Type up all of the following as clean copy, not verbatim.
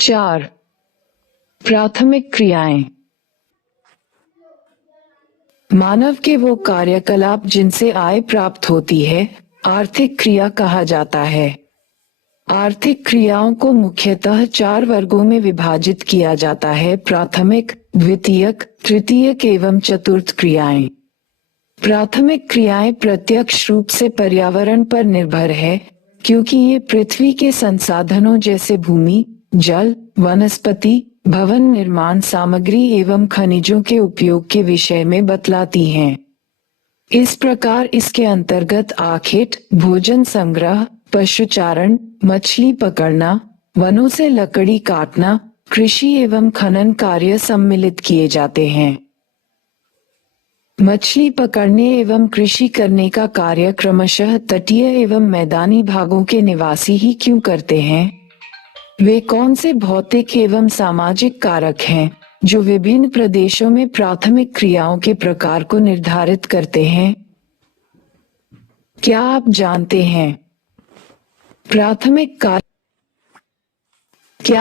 4. प्राथमिक क्रियाएं। मानव के वो कार्यकलाप जिनसे आय प्राप्त होती है आर्थिक क्रिया कहा जाता है। आर्थिक क्रियाओं को मुख्यतः 4 वर्गों में विभाजित किया जाता है: प्राथमिक, द्वितीयक, तृतीयक एवं चतुर्थ क्रियाएं। प्राथमिक क्रियाएं प्रत्यक्ष रूप से पर्यावरण पर निर्भर है, क्योंकि ये पृथ्वी के संसाधनों जैसे भूमि, जल, वनस्पति, भवन निर्माण सामग्री एवं खनिजों के उपयोग के विषय में बतलाती हैं। इस प्रकार इसके अंतर्गत आखेट, भोजन संग्रह, पशुचारण, मछली पकड़ना, वनों से लकड़ी काटना, कृषि एवं खनन कार्य सम्मिलित किए जाते हैं। मछली पकड़ने एवं कृषि करने का कार्य क्रमशः तटीय एवं मैदानी भागों के निवासी ही क्यों करते हैं? वे कौन से भौतिक एवं सामाजिक कारक हैं जो विभिन्न प्रदेशों में प्राथमिक क्रियाओं के प्रकार को निर्धारित करते हैं? क्या आप जानते हैं? क्या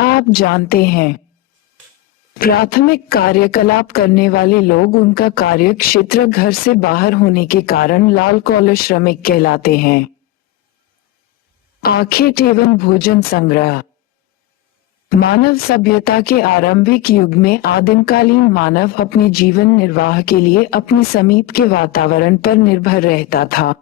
आप जानते हैं? प्राथमिक कार्यकलाप करने वाले लोग उनका कार्य क्षेत्र घर से बाहर होने के कारण लाल कॉलर श्रमिक कहलाते हैं। आखेट एवं भोजन संग्रह। मानव सभ्यता के आरंभिक युग में आदिमकालीन मानव अपने जीवन निर्वाह के लिए अपने समीप के वातावरण पर निर्भर रहता था।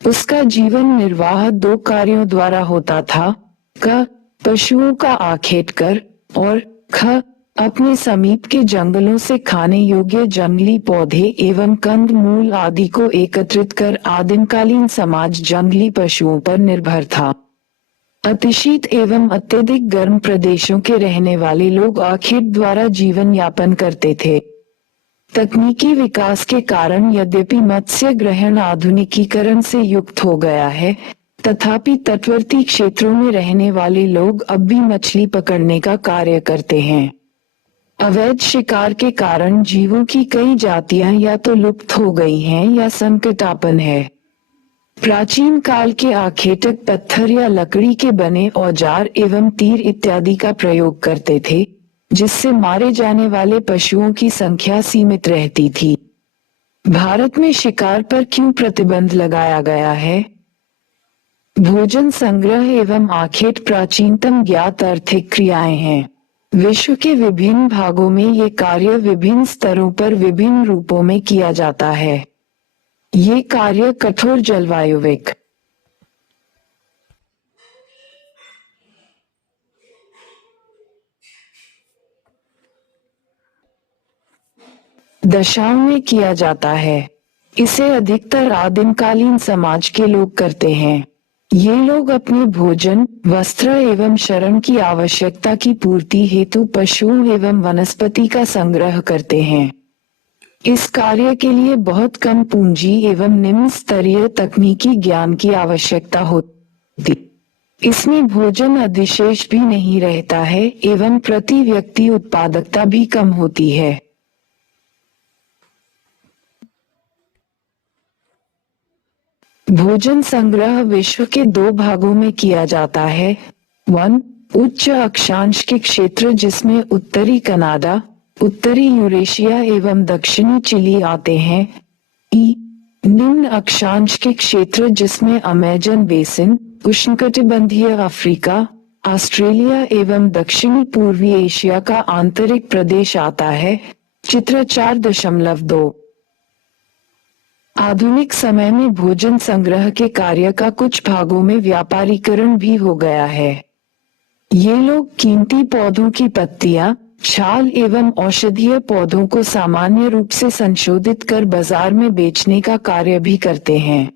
उसका जीवन निर्वाह 2 कार्यों द्वारा होता था: क, पशुओं का आखेट कर, और ख, अपने समीप के जंगलों से खाने योग्य जंगली पौधे एवं कंद मूल आदि को एकत्रित कर आदिमकालीन समाज जंगली पशुओं पर निर्भर था। अतिशीत एवं अत्यधिक गर्म प्रदेशों के रहने वाले लोग आखेट द्वारा जीवन यापन करते थे। तकनीकी विकास के कारण यद्यपि मत्स्य ग्रहण आधुनिकीकरण से युक्त हो गया है, तथापि तटवर्ती क्षेत्रों में रहने वाले लोग अब भी मछली पकड़ने का कार्य करते हैं। अवैध शिकार के कारण जीवों की कई जातियां या तो लुप्त हो गई हैं या संकटापन्न है। प्राचीन काल के आखेटक पत्थर या लकड़ी के बने औजार एवं तीर इत्यादि का प्रयोग करते थे, जिससे मारे जाने वाले पशुओं की संख्या सीमित रहती थी। भारत में शिकार पर क्यों प्रतिबंध लगाया गया है? भोजन संग्रह एवं आखेट प्राचीनतम ज्ञात आर्थिक क्रियाएं हैं। विश्व के विभिन्न भागों में ये कार्य विभिन्न स्तरों पर विभिन्न रूपों में किया जाता है। ये कार्य कठोर जलवायुविक दशाओं में किया जाता है। इसे अधिकतर आदिमकालीन समाज के लोग करते हैं। ये लोग अपने भोजन, वस्त्र एवं शरण की आवश्यकता की पूर्ति हेतु पशुओं एवं वनस्पति का संग्रह करते हैं। इस कार्य के लिए बहुत कम पूंजी एवं निम्न स्तरीय तकनीकी ज्ञान की आवश्यकता होती। इसमें भोजन अधिशेष भी नहीं रहता है एवं प्रति व्यक्ति उत्पादकता भी कम होती है। भोजन संग्रह विश्व के 2 भागों में किया जाता है। 1. उच्च अक्षांश के क्षेत्र जिसमें उत्तरी कनाडा, उत्तरी यूरेशिया एवं दक्षिणी चिली आते हैं। निम्न अक्षांश के क्षेत्र जिसमें अमेजन बेसिन, उष्णकटिबंधीय अफ्रीका, ऑस्ट्रेलिया एवं दक्षिणी पूर्वी एशिया का आंतरिक प्रदेश आता है। चित्र 4.2। आधुनिक समय में भोजन संग्रह के कार्य का कुछ भागों में व्यापारीकरण भी हो गया है। ये लोग कीमती पौधों की पत्तियां, छाल एवं औषधीय पौधों को सामान्य रूप से संशोधित कर बाजार में बेचने का कार्य भी करते हैं।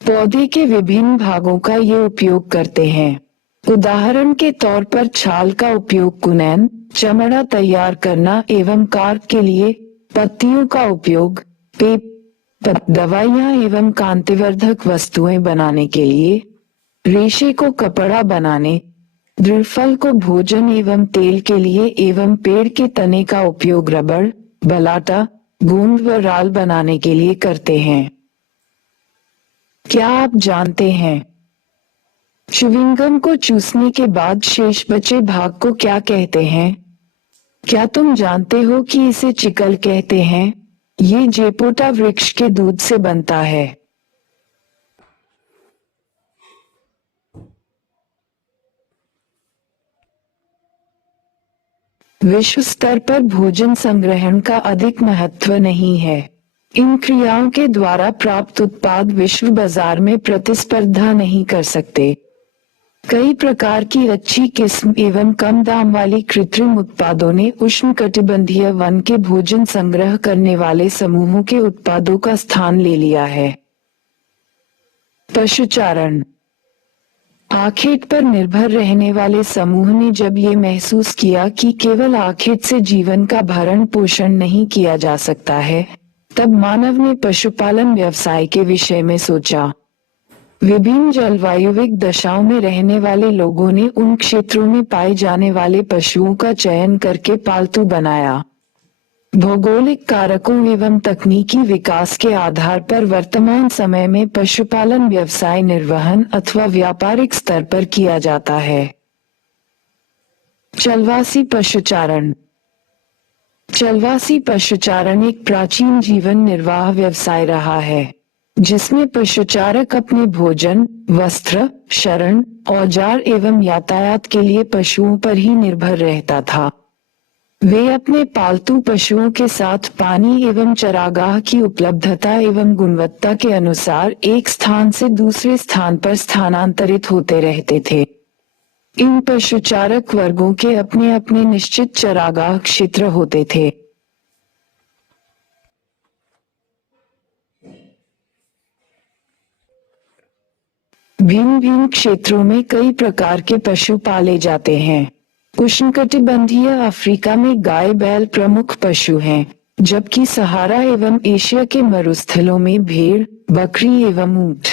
पौधे के विभिन्न भागों का ये उपयोग करते हैं। उदाहरण के तौर पर छाल का उपयोग कुनैन, चमड़ा तैयार करना एवं कार्क के लिए, पत्तियों का उपयोग दवाइयाँ एवं कांतिवर्धक वस्तुएं बनाने के लिए, रेशे को कपड़ा बनाने, दृढ़फल को भोजन एवं तेल के लिए एवं पेड़ के तने का उपयोग रबड़, बलाटा, गोंद व राल बनाने के लिए करते हैं। क्या आप जानते हैं? च्युइंगम को चूसने के बाद शेष बचे भाग को क्या कहते हैं? क्या तुम जानते हो कि इसे चिकल कहते हैं? ये जेपोटा वृक्ष के दूध से बनता है। विश्व स्तर पर भोजन संग्रहण का अधिक महत्व नहीं है। इन क्रियाओं के द्वारा प्राप्त उत्पाद विश्व बाजार में प्रतिस्पर्धा नहीं कर सकते। कई प्रकार की अच्छी किस्म एवं कम दाम वाली कृत्रिम उत्पादों ने उष्णकटिबंधीय वन के भोजन संग्रह करने वाले समूहों के उत्पादों का स्थान ले लिया है। पशुचारण। आखेट पर निर्भर रहने वाले समूह ने जब ये महसूस किया कि केवल आखेट से जीवन का भरण पोषण नहीं किया जा सकता है, तब मानव ने पशुपालन व्यवसाय के विषय में सोचा। विभिन्न जलवायुविक दशाओं में रहने वाले लोगों ने उन क्षेत्रों में पाए जाने वाले पशुओं का चयन करके पालतू बनाया। भौगोलिक कारकों एवं तकनीकी विकास के आधार पर वर्तमान समय में पशुपालन व्यवसाय निर्वहन अथवा व्यापारिक स्तर पर किया जाता है। चलवासी पशुचारण। चलवासी पशुचारण एक प्राचीन जीवन निर्वाह व्यवसाय रहा है, जिसमें पशुचारक अपने भोजन, वस्त्र, शरण, औजार एवं यातायात के लिए पशुओं पर ही निर्भर रहता था। वे अपने पालतू पशुओं के साथ पानी एवं चरागाह की उपलब्धता एवं गुणवत्ता के अनुसार एक स्थान से दूसरे स्थान पर स्थानांतरित होते रहते थे। इन पशुचारक वर्गों के अपने अपने निश्चित चरागाह क्षेत्र होते थे। भिन्न भिन्न क्षेत्रों में कई प्रकार के पशु पाले जाते हैं। उष्णकटिबंधीय अफ्रीका में गाय बैल प्रमुख पशु हैं, जबकि सहारा एवं एशिया के मरुस्थलों में भेड़, बकरी एवं ऊंट।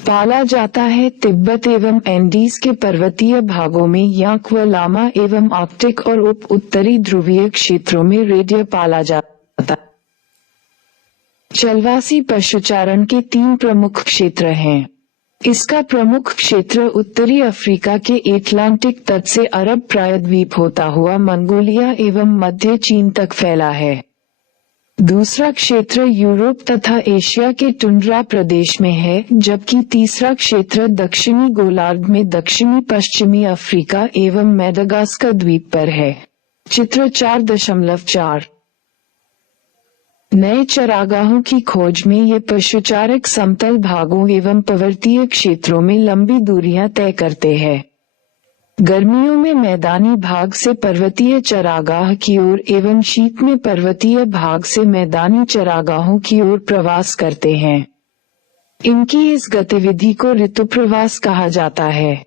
पाला जाता है। तिब्बत एवं एंडीज के पर्वतीय भागों में यांक व लामा एवं आर्कटिक और उप उत्तरी ध्रुवीय क्षेत्रों में रेडियर पाला जाता है। चलवासी पशुचारण के 3 प्रमुख क्षेत्र हैं। इसका प्रमुख क्षेत्र उत्तरी अफ्रीका के एटलांटिक तट से अरब प्रायद्वीप होता हुआ मंगोलिया एवं मध्य चीन तक फैला है। दूसरा क्षेत्र यूरोप तथा एशिया के टुंड्रा प्रदेश में है, जबकि तीसरा क्षेत्र दक्षिणी गोलार्ध में दक्षिणी पश्चिमी अफ्रीका एवं मेडागास्कर द्वीप पर है। चित्र 4.4। नए चरागाहों की खोज में ये पशुचारक समतल भागों एवं पर्वतीय क्षेत्रों में लंबी दूरियां तय करते हैं। गर्मियों में मैदानी भाग से पर्वतीय चरागाह की ओर एवं शीत में पर्वतीय भाग से मैदानी चरागाहों की ओर प्रवास करते हैं। इनकी इस गतिविधि को ऋतु प्रवास कहा जाता है।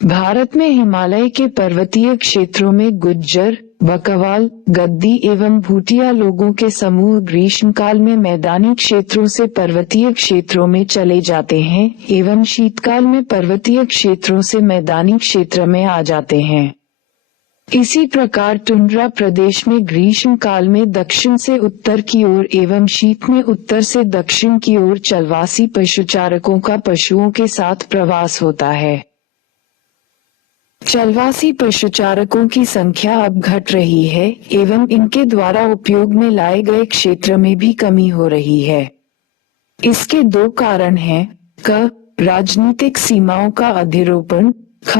भारत में हिमालय के पर्वतीय क्षेत्रों में गुज्जर, बकवाल, गद्दी एवं भूटिया लोगों के समूह ग्रीष्मकाल में मैदानी क्षेत्रों से पर्वतीय क्षेत्रों में चले जाते हैं एवं शीतकाल में पर्वतीय क्षेत्रों से मैदानी क्षेत्र में आ जाते हैं। इसी प्रकार टुंड्रा प्रदेश में ग्रीष्मकाल में दक्षिण से उत्तर की ओर एवं शीत में उत्तर से दक्षिण की ओर चलवासी पशुचारकों का पशुओं के साथ प्रवास होता है। चलवासी पशुचारकों की संख्या अब घट रही है एवं इनके द्वारा उपयोग में लाए गए क्षेत्र में भी कमी हो रही है। इसके 2 कारण हैं। क. राजनीतिक सीमाओं का अधिरोपण। ख.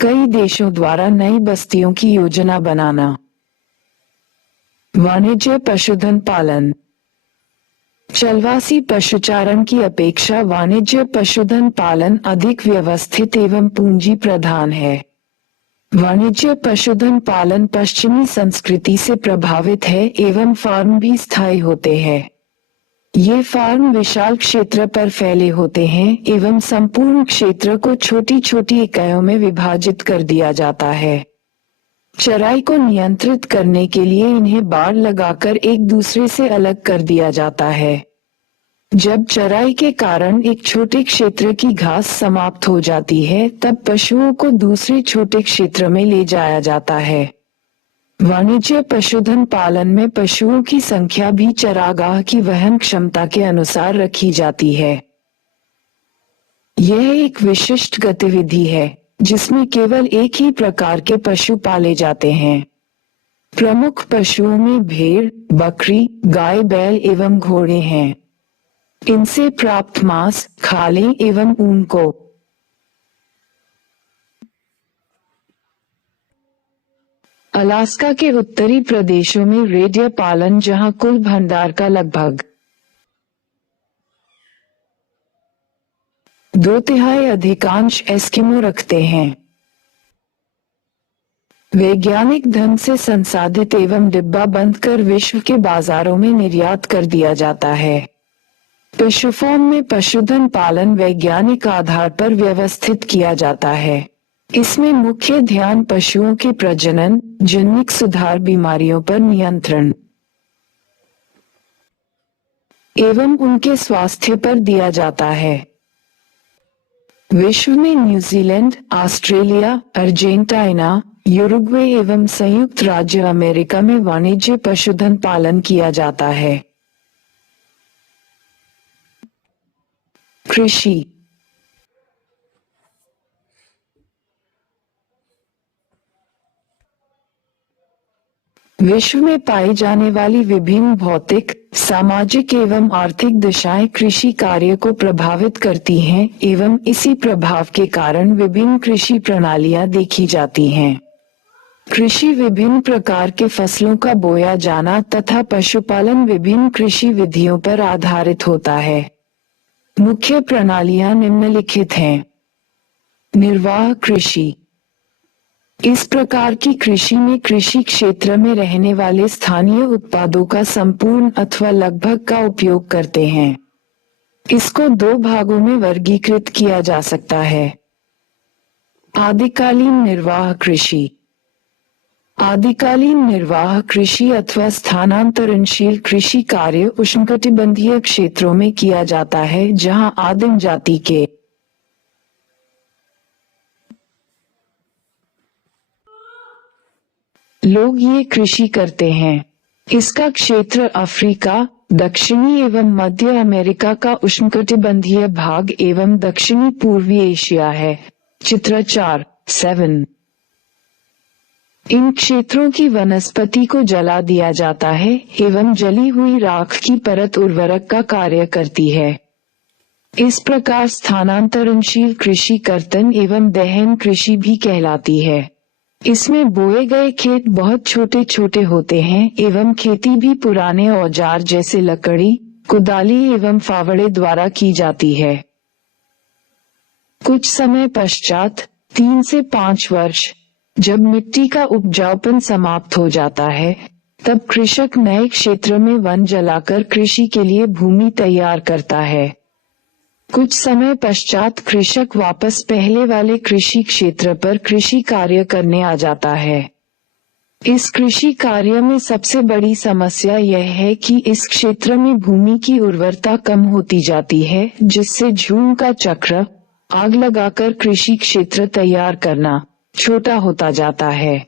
कई देशों द्वारा नई बस्तियों की योजना बनाना। वाणिज्य पशुधन पालन। चलवासी पशुचारण की अपेक्षा वाणिज्य पशुधन पालन अधिक व्यवस्थित एवं पूंजी प्रधान है। वाणिज्य पशुधन पालन पश्चिमी संस्कृति से प्रभावित है एवं फार्म भी स्थायी होते हैं। ये फार्म विशाल क्षेत्र पर फैले होते हैं एवं संपूर्ण क्षेत्र को छोटी छोटी इकाइयों में विभाजित कर दिया जाता है। चराई को नियंत्रित करने के लिए इन्हें बाड़ लगाकर एक दूसरे से अलग कर दिया जाता है। जब चराई के कारण एक छोटे क्षेत्र की घास समाप्त हो जाती है, तब पशुओं को दूसरे छोटे क्षेत्र में ले जाया जाता है। वाणिज्य पशुधन पालन में पशुओं की संख्या भी चारागाह की वहन क्षमता के अनुसार रखी जाती है। यह एक विशिष्ट गतिविधि है जिसमें केवल एक ही प्रकार के पशु पाले जाते हैं। प्रमुख पशुओं में भेड़, बकरी, गाय, बैल एवं घोड़े हैं। इनसे प्राप्त मांस, खालें एवं ऊन को अलास्का के उत्तरी प्रदेशों में रेडिया पालन, जहां कुल भंडार का लगभग 2/3 अधिकांश एस्किमो रखते हैं। वैज्ञानिक ढंग से संसाधित एवं डिब्बा बंद कर विश्व के बाजारों में निर्यात कर दिया जाता है। पशुफार्म में पशुधन पालन वैज्ञानिक आधार पर व्यवस्थित किया जाता है। इसमें मुख्य ध्यान पशुओं के प्रजनन, जनिक सुधार, बीमारियों पर नियंत्रण एवं उनके स्वास्थ्य पर दिया जाता है। विश्व में न्यूजीलैंड, ऑस्ट्रेलिया, अर्जेंटीना, यूरुग्वे एवं संयुक्त राज्य अमेरिका में वाणिज्य पशुधन पालन किया जाता है। कृषि विश्व में पाई जाने वाली विभिन्न भौतिक, सामाजिक एवं आर्थिक दशाएं कृषि कार्य को प्रभावित करती हैं एवं इसी प्रभाव के कारण विभिन्न कृषि प्रणालियां देखी जाती हैं। कृषि विभिन्न प्रकार के फसलों का बोया जाना तथा पशुपालन विभिन्न कृषि विधियों पर आधारित होता है। मुख्य प्रणालियां निम्नलिखित हैं। निर्वाह कृषि। इस प्रकार की कृषि में कृषि क्षेत्र में रहने वाले स्थानीय उत्पादों का संपूर्ण अथवा लगभग का उपयोग करते हैं। इसको 2 भागों में वर्गीकृत किया जा सकता है। आदिकालीन निर्वाह कृषि। आदिकालीन निर्वाह कृषि अथवा स्थानांतरणशील कृषि कार्य उष्णकटिबंधीय क्षेत्रों में किया जाता है, जहां आदिम जाति के लोग ये कृषि करते हैं। इसका क्षेत्र अफ्रीका, दक्षिणी एवं मध्य अमेरिका का उष्णकटिबंधीय भाग एवं दक्षिणी पूर्वी एशिया है। चित्र 4(7). इन क्षेत्रों की वनस्पति को जला दिया जाता है एवं जली हुई राख की परत उर्वरक का कार्य करती है। इस प्रकार स्थानांतरणशील कृषि कर्तन एवं दहन कृषि भी कहलाती है। इसमें बोए गए खेत बहुत छोटे छोटे होते हैं एवं खेती भी पुराने औजार जैसे लकड़ी, कुदाली एवं फावड़े द्वारा की जाती है। कुछ समय पश्चात 3 से 5 वर्ष जब मिट्टी का उपजाऊपन समाप्त हो जाता है, तब कृषक नए क्षेत्र में वन जलाकर कृषि के लिए भूमि तैयार करता है। कुछ समय पश्चात कृषक वापस पहले वाले कृषि क्षेत्र पर कृषि कार्य करने आ जाता है। इस कृषि कार्य में सबसे बड़ी समस्या यह है कि इस क्षेत्र में भूमि की उर्वरता कम होती जाती है, जिससे झूम का चक्र, आग लगाकर कृषि क्षेत्र तैयार करना, छोटा होता जाता है।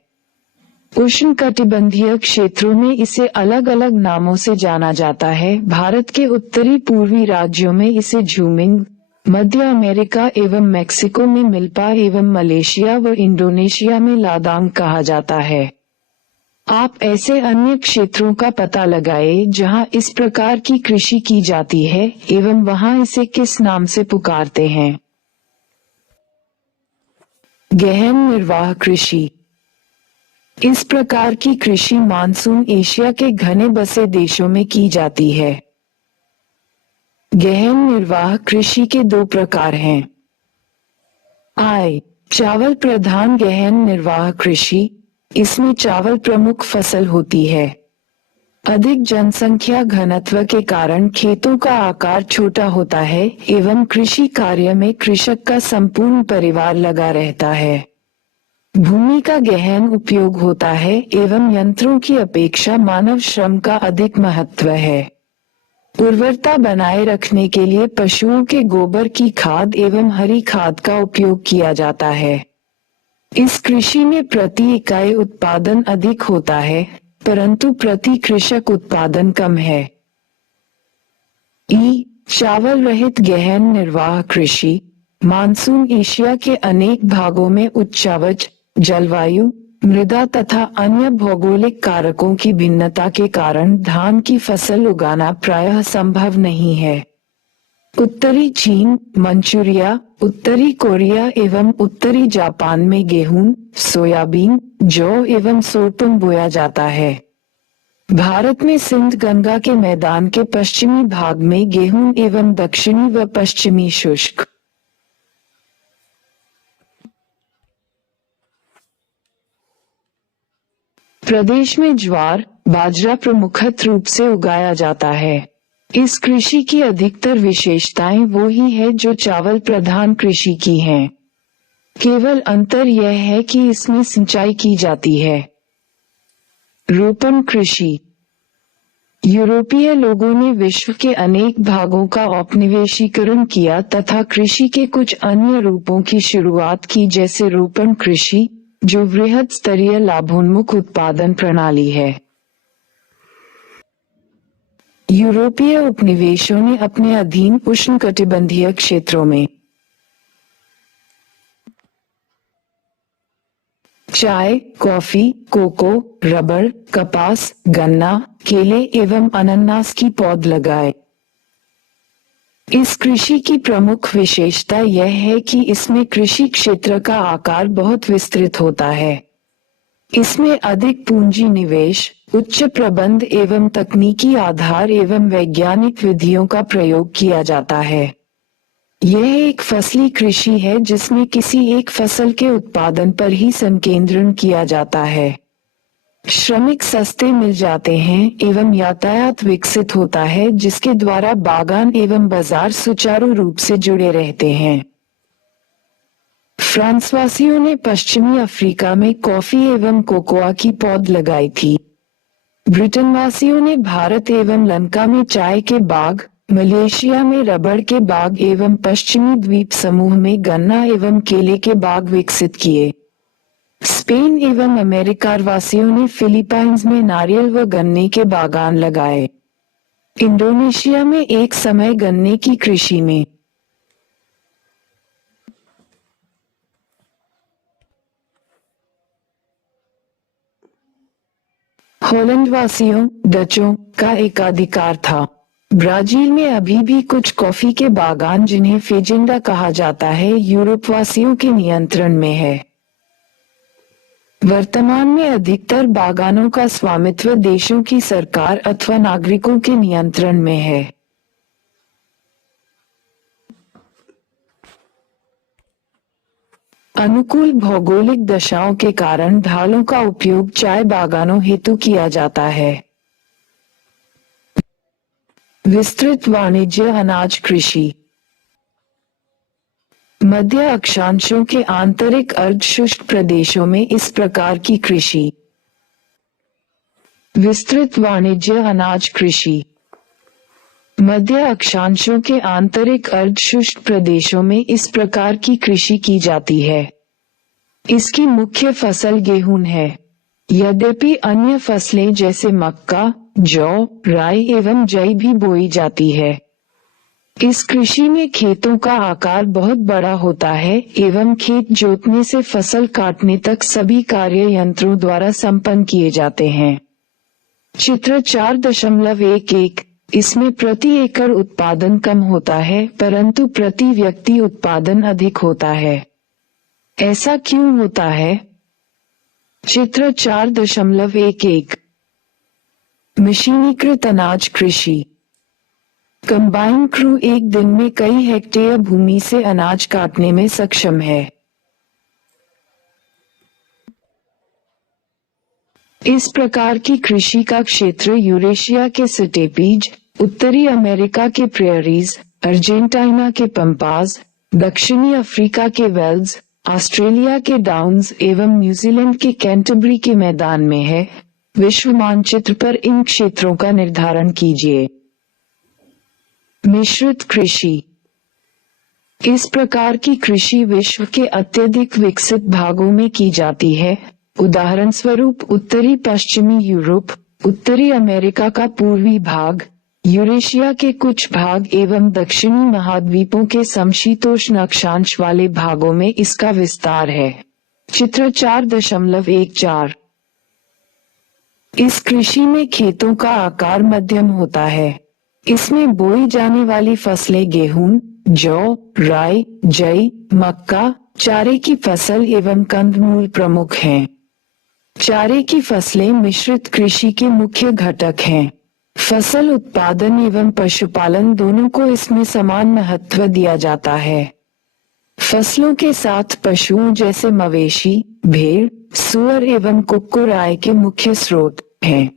उष्णकटिबंधीय क्षेत्रों में इसे अलग अलग नामों से जाना जाता है। भारत के उत्तरी पूर्वी राज्यों में इसे झूमिंग, मध्य अमेरिका एवं मेक्सिको में मिल्पा एवं मलेशिया व इंडोनेशिया में लादांग कहा जाता है। आप ऐसे अन्य क्षेत्रों का पता लगाएं जहां इस प्रकार की कृषि की जाती है एवं वहां इसे किस नाम से पुकारते हैं। गहन निर्वाह कृषि। इस प्रकार की कृषि मानसून एशिया के घने बसे देशों में की जाती है। गहन निर्वाह कृषि के 2 प्रकार हैं। चावल प्रधान गहन निर्वाह कृषि। इसमें चावल प्रमुख फसल होती है। अधिक जनसंख्या घनत्व के कारण खेतों का आकार छोटा होता है एवं कृषि कार्य में कृषक का संपूर्ण परिवार लगा रहता है। भूमि का गहन उपयोग होता है एवं यंत्रों की अपेक्षा मानव श्रम का अधिक महत्व है। उर्वरता बनाए रखने के लिए पशुओं के गोबर की खाद एवं हरी खाद का उपयोग किया जाता है। इस कृषि में प्रति इकाई उत्पादन अधिक होता है, परंतु प्रति कृषक उत्पादन कम है। चावल रहित गहन निर्वाह कृषि। मानसून एशिया के अनेक भागों में उच्चावच जलवायु, मृदा तथा अन्य भौगोलिक कारकों की भिन्नता के कारण धान की फसल उगाना प्रायः संभव नहीं है। उत्तरी चीन, मंचूरिया, उत्तरी कोरिया एवं उत्तरी जापान में गेहूं, सोयाबीन, जौ एवं सोरपुम बोया जाता है। भारत में सिंध गंगा के मैदान के पश्चिमी भाग में गेहूं एवं दक्षिणी व पश्चिमी शुष्क प्रदेश में ज्वार, बाजरा प्रमुखत रूप से उगाया जाता है। इस कृषि की अधिकतर विशेषताएं वो ही है जो चावल प्रधान कृषि की हैं। केवल अंतर यह है कि इसमें सिंचाई की जाती है। रोपण कृषि। यूरोपीय लोगों ने विश्व के अनेक भागों का औपनिवेशीकरण किया तथा कृषि के कुछ अन्य रूपों की शुरुआत की, जैसे रोपण कृषि, जो वृहद स्तरीय लाभोन्मुख उत्पादन प्रणाली है। यूरोपीय उपनिवेशों ने अपने अधीन उष्णकटिबंधीय क्षेत्रों में चाय, कॉफी, कोको, रबर, कपास, गन्ना, केले एवं अनानास की पौध लगाए। इस कृषि की प्रमुख विशेषता यह है कि इसमें कृषि क्षेत्र का आकार बहुत विस्तृत होता है। इसमें अधिक पूंजी निवेश, उच्च प्रबंध एवं तकनीकी आधार एवं वैज्ञानिक विधियों का प्रयोग किया जाता है। यह एक फसली कृषि है जिसमें किसी एक फसल के उत्पादन पर ही संकेंद्रण किया जाता है। श्रमिक सस्ते मिल जाते हैं एवं यातायात विकसित होता है, जिसके द्वारा बागान एवं बाजार सुचारू रूप से जुड़े रहते हैं। फ्रांसवासियों ने पश्चिमी अफ्रीका में कॉफी एवं कोकोआ की पौध लगाई थी। ब्रिटेनवासियों ने भारत एवं लंका में चाय के बाग, मलेशिया में रबड़ के बाग एवं पश्चिमी द्वीप समूह में गन्ना एवं केले के बाग विकसित किए। स्पेन एवं अमेरिका वासियों ने फिलीपाइंस में नारियल व गन्ने के बागान लगाए। इंडोनेशिया में एक समय गन्ने की कृषि में हॉलैंड वासियों, डचों का एकाधिकार था। ब्राजील में अभी भी कुछ कॉफी के बागान, जिन्हें फेजेंडा कहा जाता है, यूरोप वासियों के नियंत्रण में है। वर्तमान में अधिकतर बागानों का स्वामित्व देशों की सरकार अथवा नागरिकों के नियंत्रण में है। अनुकूल भौगोलिक दशाओं के कारण ढालों का उपयोग चाय बागानों हेतु किया जाता है। विस्तृत वाणिज्य अनाज कृषि। मध्य अक्षांशों के आंतरिक अर्ध शुष्क प्रदेशों में इस प्रकार की कृषि। विस्तृत वाणिज्य अनाज कृषि। मध्य अक्षांशों के आंतरिक अर्ध शुष्क प्रदेशों में इस प्रकार की कृषि की जाती है। इसकी मुख्य फसल गेहूं है, यद्यपि अन्य फसलें जैसे मक्का, जौ, राई एवं जई भी बोई जाती है। इस कृषि में खेतों का आकार बहुत बड़ा होता है एवं खेत जोतने से फसल काटने तक सभी कार्य यंत्रों द्वारा संपन्न किए जाते हैं। चित्र 4.11। इसमें प्रति एकड़ उत्पादन कम होता है, परंतु प्रति व्यक्ति उत्पादन अधिक होता है। ऐसा क्यों होता है? चित्र 4.11। मशीनीकृत अनाज कृषि। कंबाइन क्रू एक दिन में कई हेक्टेयर भूमि से अनाज काटने में सक्षम है। इस प्रकार की कृषि का क्षेत्र यूरेशिया के स्टेपीज, उत्तरी अमेरिका के प्रेयरीज, अर्जेंटीना के पंपास, दक्षिणी अफ्रीका के वेल्स, ऑस्ट्रेलिया के डाउन्स एवं न्यूजीलैंड के कैंटरबरी के मैदान में है। विश्व मानचित्र पर इन क्षेत्रों का निर्धारण कीजिए। मिश्रित कृषि। इस प्रकार की कृषि विश्व के अत्यधिक विकसित भागों में की जाती है, उदाहरण स्वरूप उत्तरी पश्चिमी यूरोप, उत्तरी अमेरिका का पूर्वी भाग, यूरेशिया के कुछ भाग एवं दक्षिणी महाद्वीपों के समशीतोष्ण अक्षांश वाले भागों में इसका विस्तार है। चित्र 4.14। इस कृषि में खेतों का आकार मध्यम होता है। इसमें बोई जाने वाली फसलें गेहूं, जौ, राई, जई, मक्का, चारे की फसल एवं कंदमूल प्रमुख हैं। चारे की फसलें मिश्रित कृषि के मुख्य घटक हैं। फसल उत्पादन एवं पशुपालन दोनों को इसमें समान महत्व दिया जाता है। फसलों के साथ पशुओं जैसे मवेशी, भेड़, सूअर एवं कुक्कुर आय के मुख्य स्रोत हैं।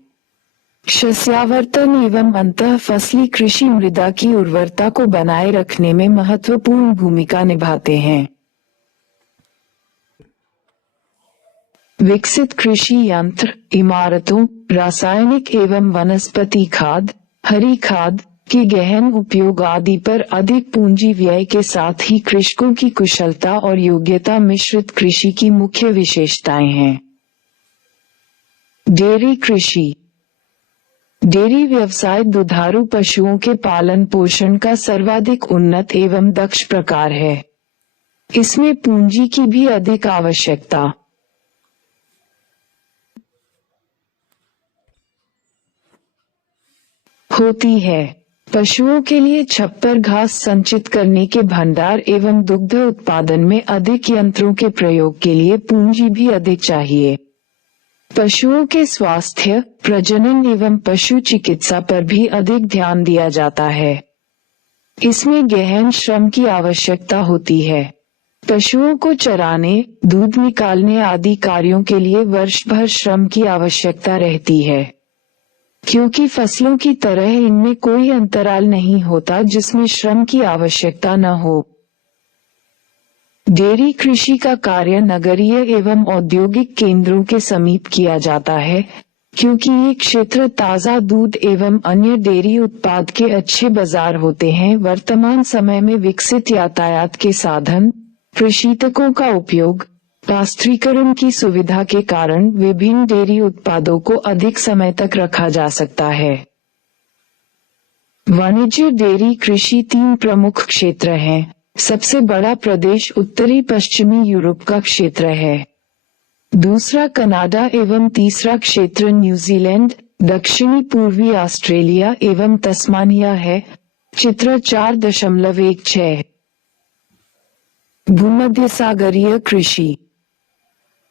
सस्यावर्तन एवं अंतः फसली कृषि मृदा की उर्वरता को बनाए रखने में महत्वपूर्ण भूमिका निभाते हैं। विकसित कृषि यंत्र, इमारतों, रासायनिक एवं वनस्पति खाद, हरी खाद के गहन उपयोग आदि पर अधिक पूंजी व्यय के साथ ही कृषकों की कुशलता और योग्यता मिश्रित कृषि की मुख्य विशेषताएं हैं। डेयरी कृषि। डेयरी व्यवसाय दुधारू पशुओं के पालन पोषण का सर्वाधिक उन्नत एवं दक्ष प्रकार है। इसमें पूंजी की भी अधिक आवश्यकता होती है। पशुओं के लिए छप्पर घास संचित करने के भंडार एवं दुग्ध उत्पादन में अधिक यंत्रों के प्रयोग के लिए पूंजी भी अधिक चाहिए। पशुओं के स्वास्थ्य, प्रजनन एवं पशु चिकित्सा पर भी अधिक ध्यान दिया जाता है। इसमें गहन श्रम की आवश्यकता होती है। पशुओं को चराने, दूध निकालने आदि कार्यों के लिए वर्ष भर श्रम की आवश्यकता रहती है। क्योंकि फसलों की तरह इनमें कोई अंतराल नहीं होता जिसमें श्रम की आवश्यकता न हो। डेयरी कृषि का कार्य नगरीय एवं औद्योगिक केंद्रों के समीप किया जाता है, क्योंकि ये क्षेत्र ताज़ा दूध एवं अन्य डेयरी उत्पाद के अच्छे बाजार होते हैं। वर्तमान समय में विकसित यातायात के साधन, प्रशीतकों का उपयोग, पास्त्रीकरण की सुविधा के कारण विभिन्न डेयरी उत्पादों को अधिक समय तक रखा जा सकता है। वाणिज्य डेयरी कृषि 3 प्रमुख क्षेत्र हैं। सबसे बड़ा प्रदेश उत्तरी पश्चिमी यूरोप का क्षेत्र है। दूसरा कनाडा एवं तीसरा क्षेत्र न्यूजीलैंड, दक्षिणी पूर्वी ऑस्ट्रेलिया एवं तस्मानिया है। चित्र 4.16। भूमध्यसागरीय कृषि।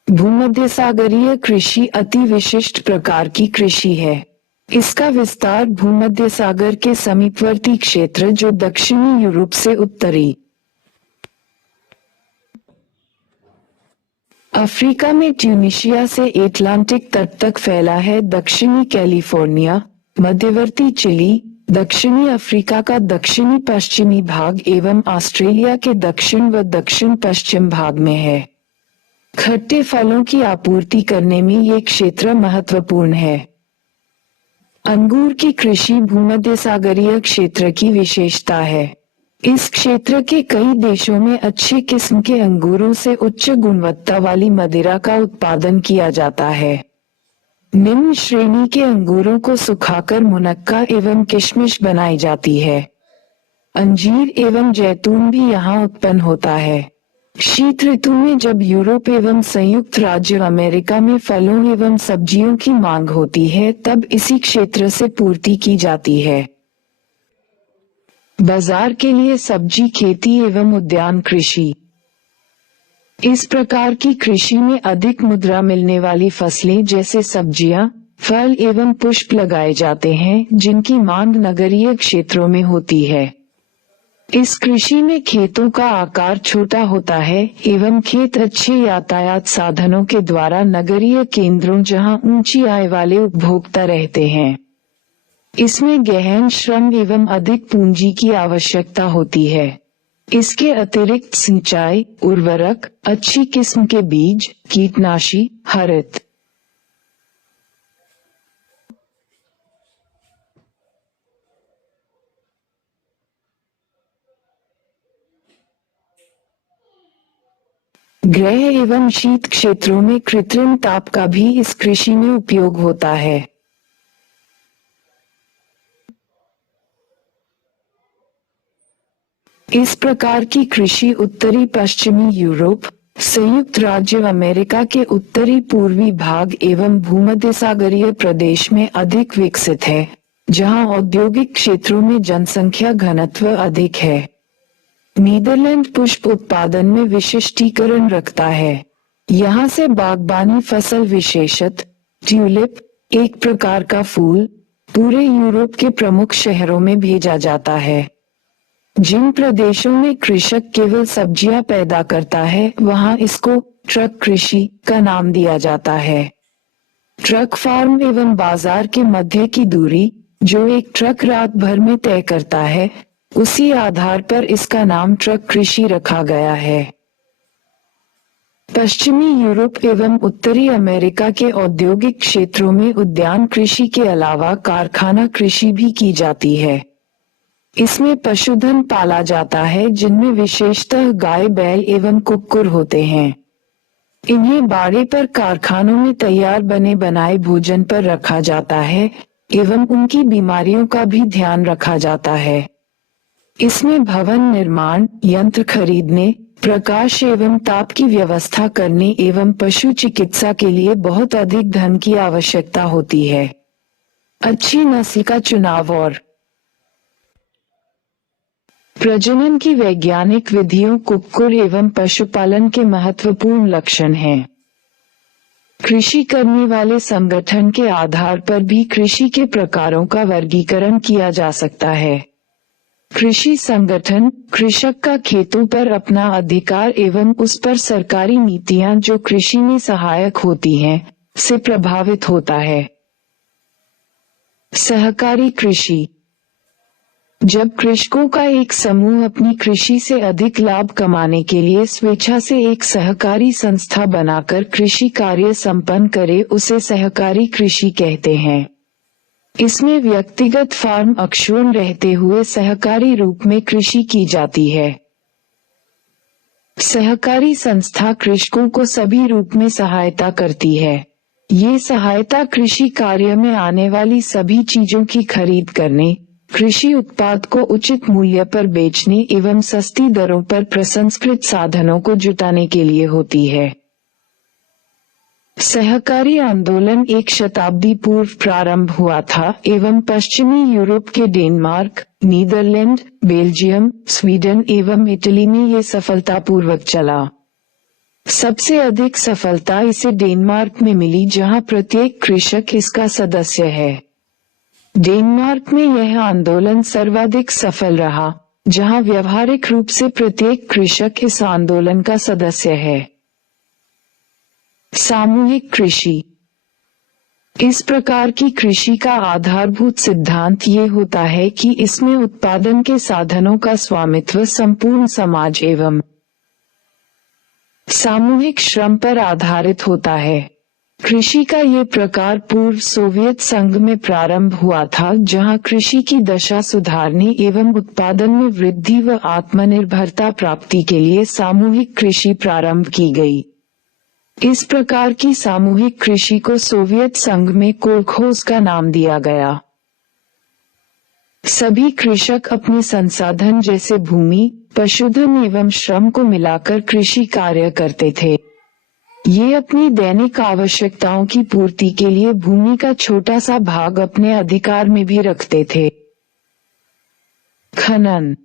भूमध्यसागरीय कृषि अति विशिष्ट प्रकार की कृषि है। इसका विस्तार भूमध्य सागर के समीपवर्ती क्षेत्र जो दक्षिणी यूरोप से उत्तरी अफ्रीका में ट्यूनीशिया से एटलांटिक तट तक फैला है। दक्षिणी कैलिफोर्निया, मध्यवर्ती चिली, दक्षिणी अफ्रीका का दक्षिणी पश्चिमी भाग एवं ऑस्ट्रेलिया के दक्षिण व दक्षिण पश्चिम भाग में है। खट्टे फलों की आपूर्ति करने में ये क्षेत्र महत्वपूर्ण है। अंगूर की कृषि भूमध्यसागरीय क्षेत्र की विशेषता है। इस क्षेत्र के कई देशों में अच्छी किस्म के अंगूरों से उच्च गुणवत्ता वाली मदिरा का उत्पादन किया जाता है। निम्न श्रेणी के अंगूरों को सुखाकर मुनक्का एवं किशमिश बनाई जाती है। अंजीर एवं जैतून भी यहाँ उत्पन्न होता है। शीत ऋतु में जब यूरोप एवं संयुक्त राज्य अमेरिका में फलों एवं सब्जियों की मांग होती है तब इसी क्षेत्र से पूर्ति की जाती है। बाजार के लिए सब्जी खेती एवं उद्यान कृषि। इस प्रकार की कृषि में अधिक मुद्रा मिलने वाली फसलें जैसे सब्जियां, फल एवं पुष्प लगाए जाते हैं जिनकी मांग नगरीय क्षेत्रों में होती है। इस कृषि में खेतों का आकार छोटा होता है एवं खेत अच्छे यातायात साधनों के द्वारा नगरीय केंद्रों जहां ऊंची आय वाले उपभोक्ता रहते हैं। इसमें गहन श्रम एवं अधिक पूंजी की आवश्यकता होती है। इसके अतिरिक्त सिंचाई, उर्वरक, अच्छी किस्म के बीज, कीटनाशी, हरित ग्रह एवं शीत क्षेत्रों में कृत्रिम ताप का भी इस कृषि में उपयोग होता है। इस प्रकार की कृषि उत्तरी पश्चिमी यूरोप, संयुक्त राज्य अमेरिका के उत्तरी पूर्वी भाग एवं भूमध्य सागरीय प्रदेश में अधिक विकसित है, जहां औद्योगिक क्षेत्रों में जनसंख्या घनत्व अधिक है। नीदरलैंड पुष्प उत्पादन में विशिष्टीकरण रखता है। यहाँ से बागबानी फसल विशेषत ट्यूलिप, एक प्रकार का फूल, पूरे यूरोप के प्रमुख शहरों में भेजा जाता है। जिन प्रदेशों में कृषक केवल सब्जियां पैदा करता है, वहां इसको ट्रक कृषि का नाम दिया जाता है। ट्रक फार्म एवं बाजार के मध्य की दूरी, जो एक ट्रक रात भर में तय करता है, उसी आधार पर इसका नाम ट्रक कृषि रखा गया है। पश्चिमी यूरोप एवं उत्तरी अमेरिका के औद्योगिक क्षेत्रों में उद्यान कृषि के अलावा कारखाना कृषि भी की जाती है। इसमें पशुधन पाला जाता है, जिनमें विशेषतः गाय, बैल एवं कुक्कुर होते हैं। इन्हें बाड़े पर कारखानों में तैयार बने बनाए भोजन पर रखा जाता है एवं उनकी बीमारियों का भी ध्यान रखा जाता है। इसमें भवन निर्माण, यंत्र खरीदने, प्रकाश एवं ताप की व्यवस्था करने एवं पशु चिकित्सा के लिए बहुत अधिक धन की आवश्यकता होती है। अच्छी नस्ल का चुनाव और प्रजनन की वैज्ञानिक विधियों कुक्कुर एवं पशुपालन के महत्वपूर्ण लक्षण हैं। कृषि करने वाले संगठन के आधार पर भी कृषि के प्रकारों का वर्गीकरण किया जा सकता है। कृषि संगठन कृषक का खेतों पर अपना अधिकार एवं उस पर सरकारी नीतियां जो कृषि में सहायक होती हैं, से प्रभावित होता है। सहकारी कृषि, जब कृषकों का एक समूह अपनी कृषि से अधिक लाभ कमाने के लिए स्वेच्छा से एक सहकारी संस्था बनाकर कृषि कार्य संपन्न करे, उसे सहकारी कृषि कहते हैं। इसमें व्यक्तिगत फार्म अक्षुण्ण रहते हुए सहकारी रूप में कृषि की जाती है। सहकारी संस्था कृषकों को सभी रूप में सहायता करती है। ये सहायता कृषि कार्य में आने वाली सभी चीजों की खरीद करने, कृषि उत्पाद को उचित मूल्य पर बेचने एवं सस्ती दरों पर प्रसंस्कृत साधनों को जुटाने के लिए होती है। सहकारी आंदोलन एक शताब्दी पूर्व प्रारंभ हुआ था एवं पश्चिमी यूरोप के डेनमार्क, नीदरलैंड, बेल्जियम, स्वीडन एवं इटली में ये सफलतापूर्वक चला। सबसे अधिक सफलता इसे डेनमार्क में मिली, जहां प्रत्येक कृषक इसका सदस्य है। डेनमार्क में यह आंदोलन सर्वाधिक सफल रहा, जहां व्यावहारिक रूप से प्रत्येक कृषक इस आंदोलन का सदस्य है। सामूहिक कृषि, इस प्रकार की कृषि का आधारभूत सिद्धांत ये होता है कि इसमें उत्पादन के साधनों का स्वामित्व संपूर्ण समाज एवं सामूहिक श्रम पर आधारित होता है। कृषि का ये प्रकार पूर्व सोवियत संघ में प्रारंभ हुआ था, जहां कृषि की दशा सुधारने एवं उत्पादन में वृद्धि व आत्मनिर्भरता प्राप्ति के लिए सामूहिक कृषि प्रारंभ की गई। इस प्रकार की सामूहिक कृषि को सोवियत संघ में कोलखोज का नाम दिया गया। सभी कृषक अपने संसाधन जैसे भूमि, पशुधन एवं श्रम को मिलाकर कृषि कार्य करते थे। ये अपनी दैनिक आवश्यकताओं की पूर्ति के लिए भूमि का छोटा सा भाग अपने अधिकार में भी रखते थे। खनन,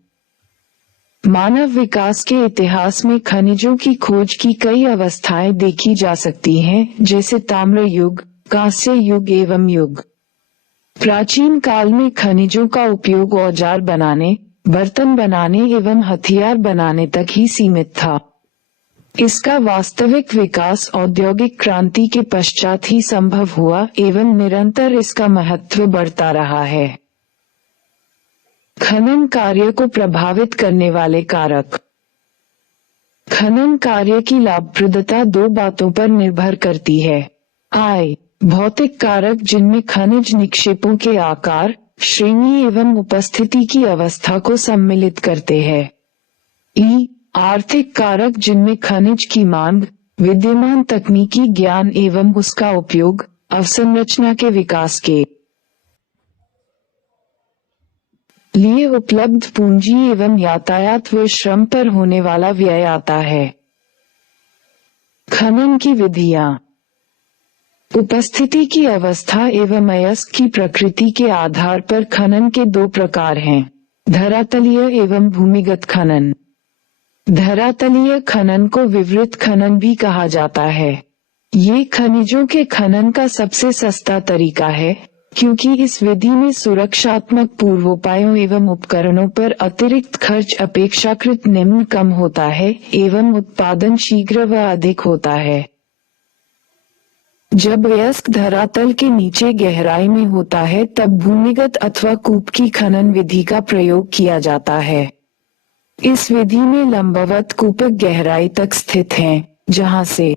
मानव विकास के इतिहास में खनिजों की खोज की कई अवस्थाएं देखी जा सकती हैं, जैसे ताम्र युग, कांस्य युग एवं युग। प्राचीन काल में खनिजों का उपयोग औजार बनाने, बर्तन बनाने एवं हथियार बनाने तक ही सीमित था। इसका वास्तविक विकास औद्योगिक क्रांति के पश्चात ही संभव हुआ एवं निरंतर इसका महत्व बढ़ता रहा है। खनन कार्य को प्रभावित करने वाले कारक, खनन कार्य की लाभप्रदता दो बातों पर निर्भर करती है। आय, भौतिक कारक जिनमें खनिज निक्षेपों के आकार, श्रेणी एवं उपस्थिति की अवस्था को सम्मिलित करते हैं। ई, आर्थिक कारक जिनमें खनिज की मांग, विद्यमान तकनीकी ज्ञान एवं उसका उपयोग, अवसंरचना के विकास के लिए उपलब्ध पूंजी एवं यातायात व श्रम पर होने वाला व्यय आता है। खनन की विधियां। उपस्थिति की अवस्था एवं अयस्क की प्रकृति के आधार पर खनन के दो प्रकार हैं, धरातलीय एवं भूमिगत खनन। धरातलीय खनन को विवृत खनन भी कहा जाता है। ये खनिजों के खनन का सबसे सस्ता तरीका है, क्योंकि इस विधि में सुरक्षात्मक पूर्वोपायों एवं उपकरणों पर अतिरिक्त खर्च अपेक्षाकृत निम्न कम होता है एवं उत्पादन शीघ्र व अधिक होता है। जब अयस्क धरातल के नीचे गहराई में होता है तब भूमिगत अथवा कूप की खनन विधि का प्रयोग किया जाता है। इस विधि में लंबवत कूपक गहराई तक स्थित हैं, जहां से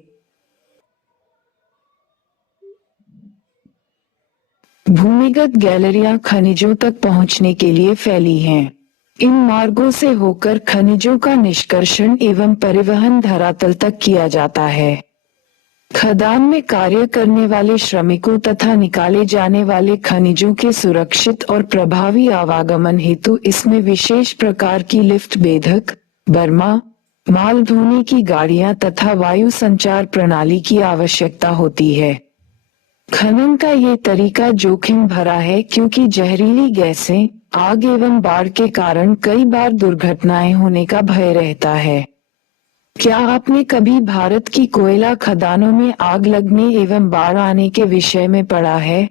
भूमिगत गैलरियां खनिजों तक पहुंचने के लिए फैली हैं। इन मार्गों से होकर खनिजों का निष्कर्षण एवं परिवहन धरातल तक किया जाता है। खदान में कार्य करने वाले श्रमिकों तथा निकाले जाने वाले खनिजों के सुरक्षित और प्रभावी आवागमन हेतु इसमें विशेष प्रकार की लिफ्ट बेधक, बर्मा, माल ढोने की गाड़ियां तथा वायु संचार प्रणाली की आवश्यकता होती है। खनन का ये तरीका जोखिम भरा है, क्योंकि जहरीली गैसें, आग एवं बाढ़ के कारण कई बार दुर्घटनाएं होने का भय रहता है। क्या आपने कभी भारत की कोयला खदानों में आग लगने एवं बाढ़ आने के विषय में पढ़ा है?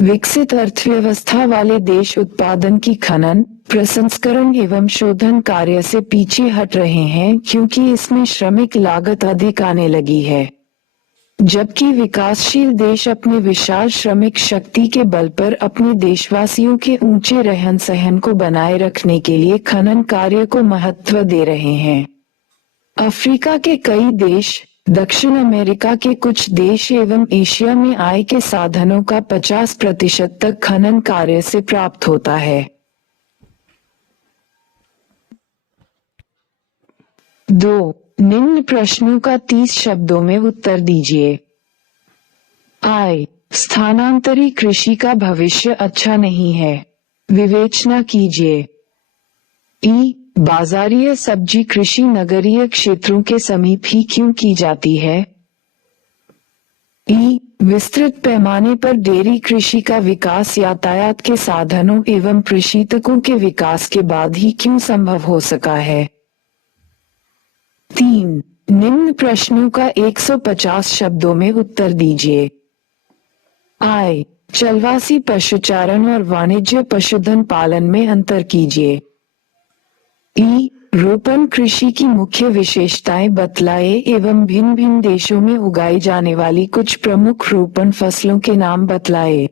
विकसित अर्थव्यवस्था वाले देश उत्पादन की खनन, प्रसंस्करण एवं शोधन कार्य से पीछे हट रहे हैं, क्योंकि इसमें श्रमिक लागत अधिक आने लगी है। जबकि विकासशील देश अपने विशाल श्रमिक शक्ति के बल पर अपने देशवासियों के ऊंचे रहन सहन को बनाए रखने के लिए खनन कार्य को महत्व दे रहे हैं। अफ्रीका के कई देश, दक्षिण अमेरिका के कुछ देश एवं एशिया में आय के साधनों का 50% तक खनन कार्य से प्राप्त होता है। 2. निम्न प्रश्नों का 30 शब्दों में उत्तर दीजिए। आय, स्थानांतरी कृषि का भविष्य अच्छा नहीं है, विवेचना कीजिए। ई, बाजारीय सब्जी कृषि नगरीय क्षेत्रों के समीप ही क्यों की जाती है? ई, विस्तृत पैमाने पर डेयरी कृषि का विकास यातायात के साधनों एवं प्रशीतकों के विकास के बाद ही क्यों संभव हो सका है? 3. निम्न प्रश्नों का 150 शब्दों में उत्तर दीजिए। आय, चलवासी पशुचारण और वाणिज्य पशुधन पालन में अंतर कीजिए। ई, रोपण कृषि की मुख्य विशेषताएं बतलाए एवं भिन्न भिन्न देशों में उगाई जाने वाली कुछ प्रमुख रोपण फसलों के नाम बतलाए।